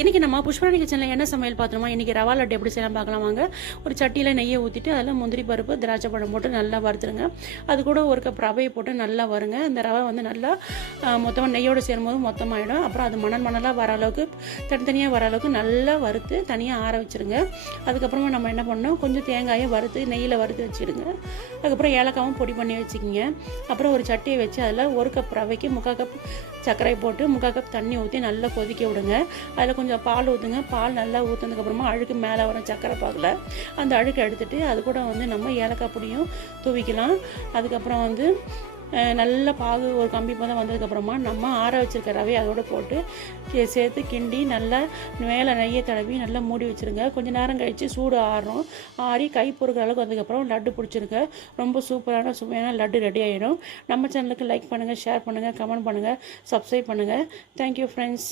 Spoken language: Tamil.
இன்றைக்கி நம்ம புஷ்பராணி கிச்சனில் என்ன சமையல் பார்த்தோமா, இன்றைக்கி ரவா லட்டு எப்படி செய்யலாம் பார்க்கலாம் வாங்க. ஒரு சட்டியில் நெய்யை ஊற்றிட்டு அதில் முந்திரி பருப்பு திராட்சை பழம் போட்டு நல்லா வறுத்துருங்க. அது கூட ஒரு கப் ரவையை போட்டு நல்லா வருங்க. அந்த ரவை வந்து நல்லா மொத்தமாக நெய்யோடு சேரும்போது மொத்தமாகிடும். அப்புறம் அது மணலாக வர அளவுக்கு தனித்தனியாக வர அளவுக்கு நல்லா வறுத்து தனியாக ஆற வச்சுருங்க. அதுக்கப்புறமா நம்ம என்ன பண்ணோம், கொஞ்சம் தேங்காயை வறுத்து நெய்யில் வறுத்து வச்சுடுங்க. அதுக்கப்புறம் ஏலக்காவும் பொடி பண்ணி வச்சுக்கிங்க. அப்புறம் ஒரு சட்டியை வச்சு அதில் ஒரு கப் ரவைக்கு 3/4 கப் சர்க்கரை போட்டு 3/4 கப் தண்ணி ஊற்றி நல்லா கொதிக்க விடுங்க. அதில் கொஞ்சம் பால் ஊற்றுங்க. பால் நல்லா ஊற்றுனதுக்கப்புறமா அழுக்கு மேலே வரும் சர்க்கரை பாகில் அந்த அழுக்கை எடுத்துகிட்டு அது கூட வந்து நம்ம ஏலக்காய் பொடியும் தூவிக்கலாம். அதுக்கப்புறம் வந்து நல்ல பாகு ஒரு கம்பி பதம் வந்ததுக்கப்புறமா நம்ம ஆற வச்சுருக்க ரவையை அதோடு போட்டு சேர்த்து கிண்டி நல்லா மேலே நெய்யை தடவி நல்லா மூடி வச்சுருங்க. கொஞ்சம் நேரம் கழித்து சூடு ஆறும். ஆறி கை பொறுக்கிற அளவுக்கு வந்ததுக்கப்புறம் லட்டு பிடிச்சிருங்க. ரொம்ப சூப்பரான சுவையான லட்டு ரெடி ஆகிடும். நம்ம சேனலுக்கு லைக் பண்ணுங்கள், ஷேர் பண்ணுங்கள், கமெண்ட் பண்ணுங்கள், சப்ஸ்கிரைப் பண்ணுங்கள். Thank you friends.